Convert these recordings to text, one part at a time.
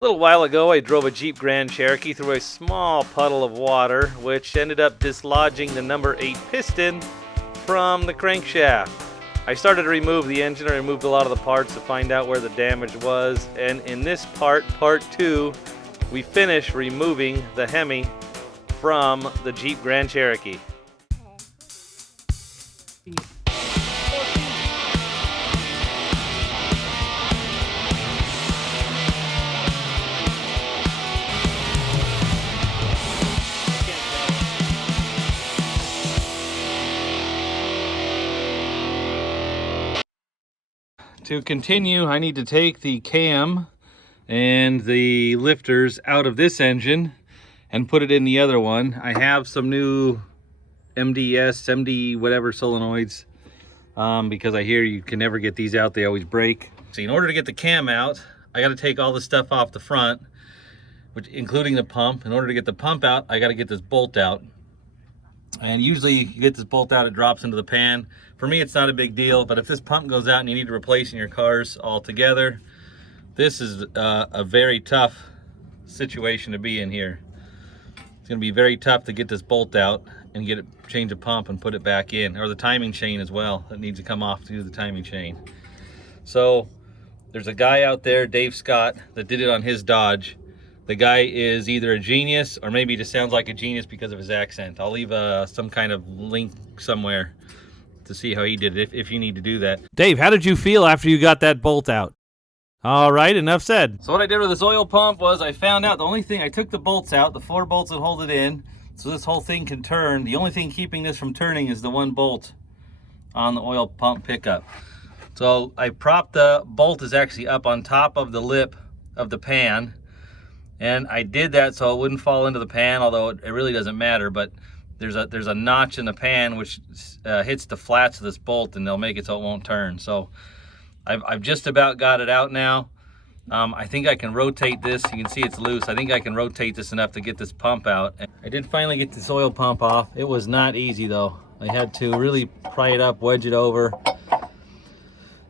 A little while ago, I drove a Jeep Grand Cherokee through a small puddle of water, which ended up dislodging the number 8 piston from the crankshaft. I started to remove the engine. I removed a lot of the parts to find out where the damage was, and in this part 2, we finish removing the HEMI from the Jeep Grand Cherokee. To continue, I need to take the cam and the lifters out of this engine and put it in the other one. I have some new MD whatever solenoids because I hear you can never get these out, they always break. So in order to get the cam out, I got to take all the stuff off the front, including the pump. In order to get the pump out, I got to get this bolt out. And usually you get this bolt out, it drops into the pan. For me, it's not a big deal, but if this pump goes out and you need to replace in your cars altogether, this is a very tough situation to be in here. It's gonna be very tough to get this bolt out and get it, change the pump and put it back in, or the timing chain as well. That needs to come off to do the timing chain. So there's a guy out there, Dave Scott, that did it on his Dodge. The guy is either a genius or maybe just sounds like a genius because of his accent. I'll leave some kind of link somewhere to see how he did it if you need to do that. Dave, how did you feel after you got that bolt out? All right, enough said. So what I did with this oil pump was I found out the only thing, I took the bolts out, the 4 bolts that hold it in, so this whole thing can turn. The only thing keeping this from turning is the 1 bolt on the oil pump pickup. So I propped the bolt is actually up on top of the lip of the pan. And I did that so it wouldn't fall into the pan, although it really doesn't matter, but there's a notch in the pan which hits the flats of this bolt and they'll make it so it won't turn. So I've just about got it out now. I think I can rotate this. You can see it's loose. I think I can rotate this enough to get this pump out. I did finally get this oil pump off. It was not easy though. I had to really pry it up, wedge it over,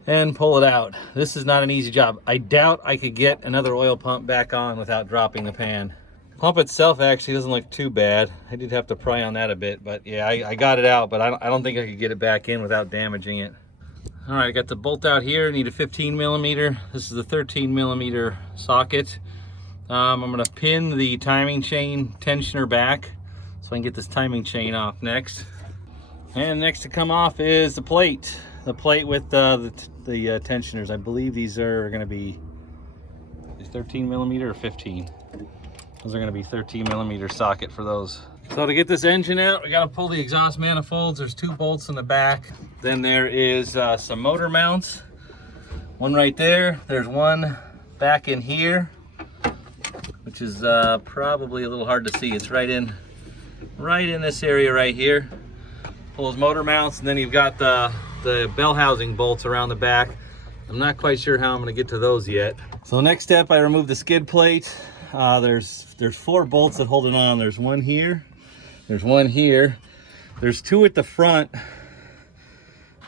and pull it out. This is not an easy job. I doubt I could get another oil pump back on without dropping the pan. Pump itself actually doesn't look too bad. I did have to pry on that a bit, but yeah, I got it out, but I don't think I could get it back in without damaging it. All right, I got the bolt out here. I need a 15 millimeter. This is the 13 millimeter socket. I'm gonna pin the timing chain tensioner back so I can get this timing chain off next. And next to come off is the plate. The plate with the tensioners. I believe these are going to be 13 millimeter or 15. Those are going to be 13 millimeter socket for those. So to get this engine out, we got to pull the exhaust manifolds. There's 2 bolts in the back. Then there is some motor mounts. One right there. There's one back in here, which is probably a little hard to see. It's right in this area right here. Pull those motor mounts, and then you've got the bell housing bolts around the back. I'm not quite sure how I'm going to get to those yet. So next step, I remove the skid plate. There's 4 bolts that hold it on. There's one here, there's one here, there's 2 at the front.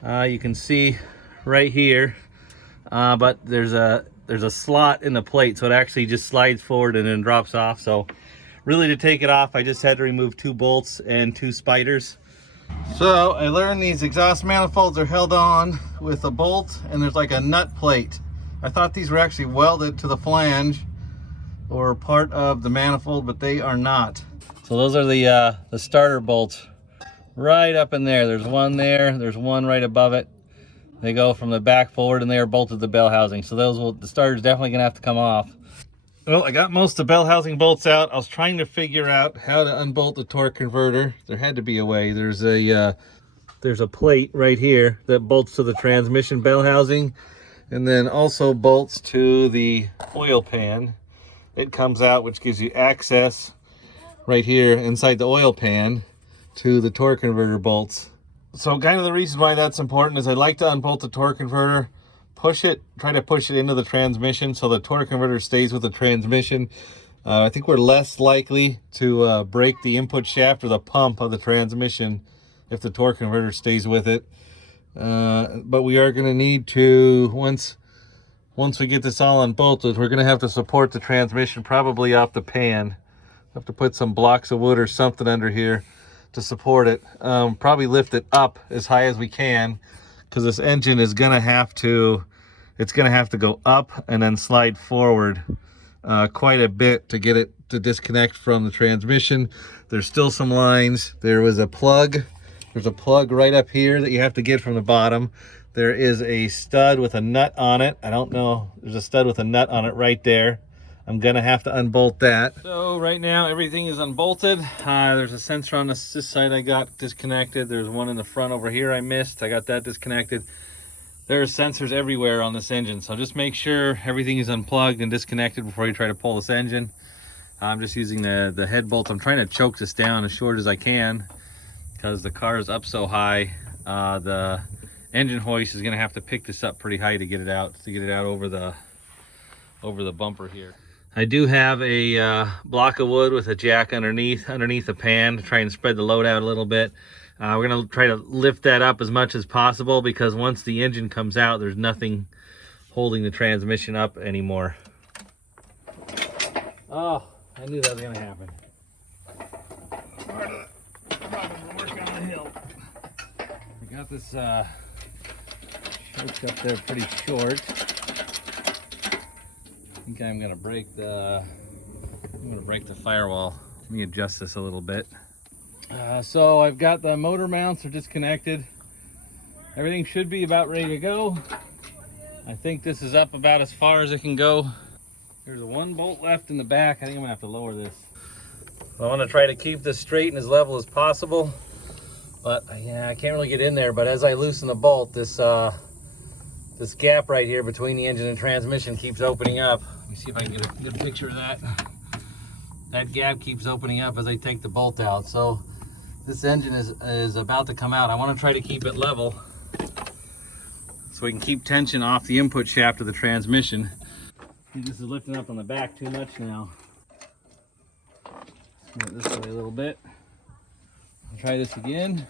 You can see right here, but there's a slot in the plate, so it actually just slides forward and then drops off. So really, to take it off, I just had to remove 2 bolts and 2 spiders. So I learned these exhaust manifolds are held on with a bolt, and there's like a nut plate. I thought these were actually welded to the flange or part of the manifold, but they are not. So those are the starter bolts right up in there. There's one there, there's one right above it. They go from the back forward and they are bolted to the bell housing. So the starter's definitely gonna have to come off. Well, I got most of the bell housing bolts out. I was trying to figure out how to unbolt the torque converter. There had to be a way. There's a plate right here that bolts to the transmission bell housing, and then also bolts to the oil pan. It comes out, which gives you access right here inside the oil pan to the torque converter bolts. So kind of the reason why that's important is I like to unbolt the torque converter, try to push it into the transmission so the torque converter stays with the transmission. I think we're less likely to break the input shaft or the pump of the transmission if the torque converter stays with it. But we are going to need to, once once we get this all unbolted, we're gonna have to support the transmission probably off the pan. Have to put some blocks of wood or something under here to support it. Probably lift it up as high as we can, because this engine is gonna have to, it's gonna have to go up and then slide forward quite a bit to get it to disconnect from the transmission. There's still some lines. There was a plug. There's a plug right up here that you have to get from the bottom. There is a stud with a nut on it. I don't know. There's a stud with a nut on it right there. I'm gonna have to unbolt that. So right now everything is unbolted. There's a sensor on this side I got disconnected. There's one in the front over here I missed. I got that disconnected. There's sensors everywhere on this engine. So just make sure everything is unplugged and disconnected before you try to pull this engine. I'm just using the head bolts. I'm trying to choke this down as short as I can because the car is up so high. The engine hoist is gonna have to pick this up pretty high to get it out over the bumper here. I do have a block of wood with a jack underneath the pan to try and spread the load out a little bit. We're gonna try to lift that up as much as possible, because once the engine comes out, there's nothing holding the transmission up anymore. Oh, I knew that was gonna happen. Work on the hill. I got this choked up there pretty short. I think I'm gonna break the firewall. Let me adjust this a little bit. So I've got the motor mounts are disconnected. Everything should be about ready to go. I think this is up about as far as it can go. There's one bolt left in the back. I think I'm gonna have to lower this. I want to try to keep this straight and as level as possible, but yeah, I can't really get in there. But as I loosen the bolt, this gap right here between the engine and transmission keeps opening up. Let me see if I can get a good picture of that. That gap keeps opening up as I take the bolt out. So this engine is about to come out. I want to try to keep it level so we can keep tension off the input shaft of the transmission. This is lifting up on the back too much now. Let's move it this way a little bit. I'll try this again.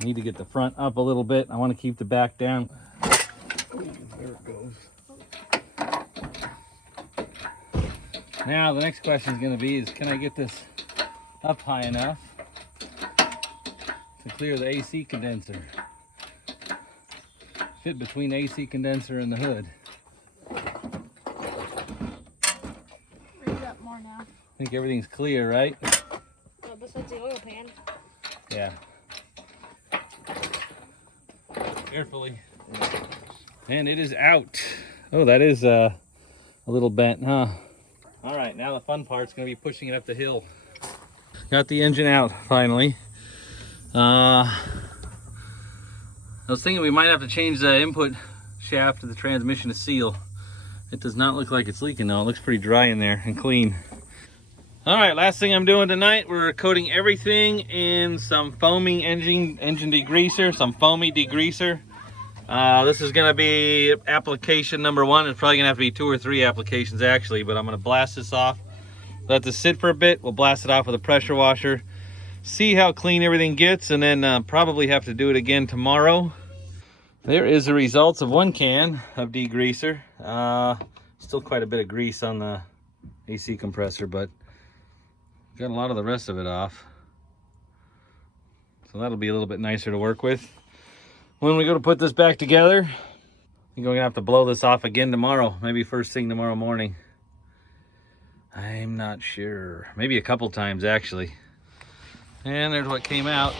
I need to get the front up a little bit. I want to keep the back down. There it goes. Now the next question is going to be is, can I get this up high enough to clear the AC condenser? Fit between the AC condenser and the hood. Bring it up more now. I think everything's clear, right? Oh, besides the oil pan. Yeah. Carefully. And it is out. Oh, that is a little bent, huh? All right, now the fun part's gonna be pushing it up the hill. Got the engine out finally. I was thinking we might have to change the input shaft of the transmission to seal. It does not look like it's leaking though. It looks pretty dry in there and clean. All right, last thing I'm doing tonight, we're coating everything in some foaming engine degreaser, some foamy degreaser. This is gonna be application number 1. It's probably gonna have to be 2 or 3 applications actually, but I'm gonna blast this off. Let this sit for a bit. We'll blast it off with a pressure washer. See how clean everything gets, and then probably have to do it again tomorrow. There is the results of 1 can of degreaser. Still quite a bit of grease on the AC compressor, but got a lot of the rest of it off. So that'll be a little bit nicer to work with. When we go to put this back together, I think we're gonna have to blow this off again tomorrow. Maybe first thing tomorrow morning. I'm not sure. Maybe a couple times actually. And there's what came out.